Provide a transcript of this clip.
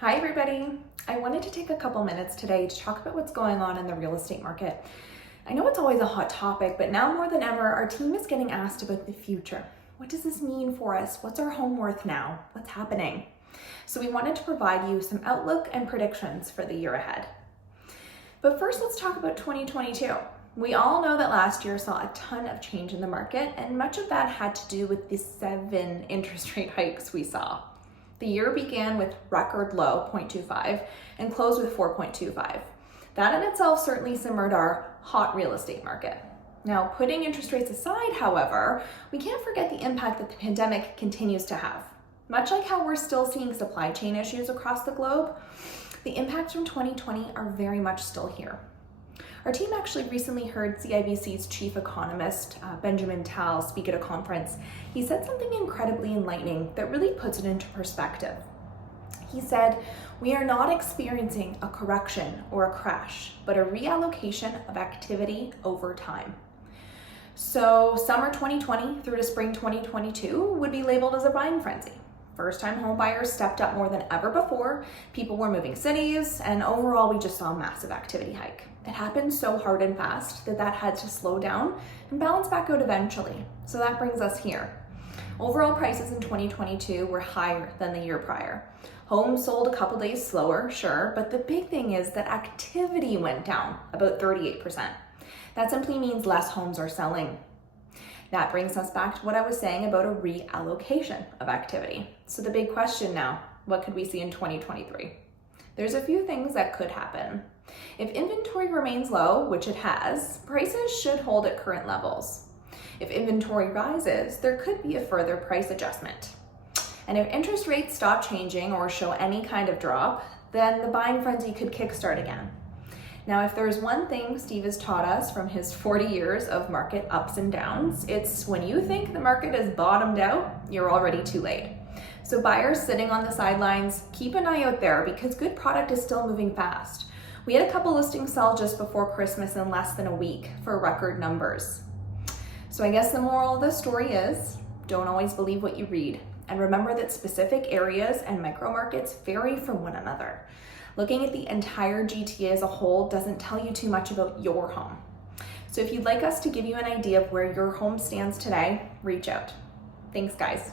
Hi everybody. I wanted to take a couple minutes today to talk about what's going on in the real estate market. I know it's always a hot topic, but now more than ever, our team is getting asked about the future. What does this mean for us? What's our home worth now? What's happening? So we wanted to provide you some outlook and predictions for the year ahead. But first, let's talk about 2022. We all know that last year saw a ton of change in the market, and much of that had to do with the 7 interest rate hikes we saw. The year began with record low 0.25 and closed with 4.25. That in itself certainly simmered our hot real estate market. Now, putting interest rates aside, however, we can't forget the impact that the pandemic continues to have. Much like how we're still seeing supply chain issues across the globe, the impacts from 2020 are very much still here. Our team actually recently heard CIBC's chief economist, Benjamin Tal, speak at a conference. He said something incredibly enlightening that really puts it into perspective. He said, "We are not experiencing a correction or a crash, but a reallocation of activity over time." So summer 2020 through to spring 2022 would be labeled as a buying frenzy. First-time home buyers stepped up more than ever before, people were moving cities, and overall we just saw a massive activity hike. It happened so hard and fast that had to slow down and balance back out eventually. So that brings us here. Overall prices in 2022 were higher than the year prior. Homes sold a couple days slower, sure, but the big thing is that activity went down about 38%. That simply means less homes are selling. That brings us back to what I was saying about a reallocation of activity. So the big question now, what could we see in 2023? There's a few things that could happen. If inventory remains low, which it has, prices should hold at current levels. If inventory rises, there could be a further price adjustment. And if interest rates stop changing or show any kind of drop, then the buying frenzy could kickstart again. Now, if there's one thing Steve has taught us from his 40 years of market ups and downs, it's when you think the market has bottomed out, you're already too late. So buyers sitting on the sidelines, keep an eye out there because good product is still moving fast. We had a couple listings sell just before Christmas in less than a week for record numbers. So I guess the moral of the story is, don't always believe what you read. And remember that specific areas and micro markets vary from one another. Looking at the entire GTA as a whole doesn't tell you too much about your home. So if you'd like us to give you an idea of where your home stands today, reach out. Thanks, guys.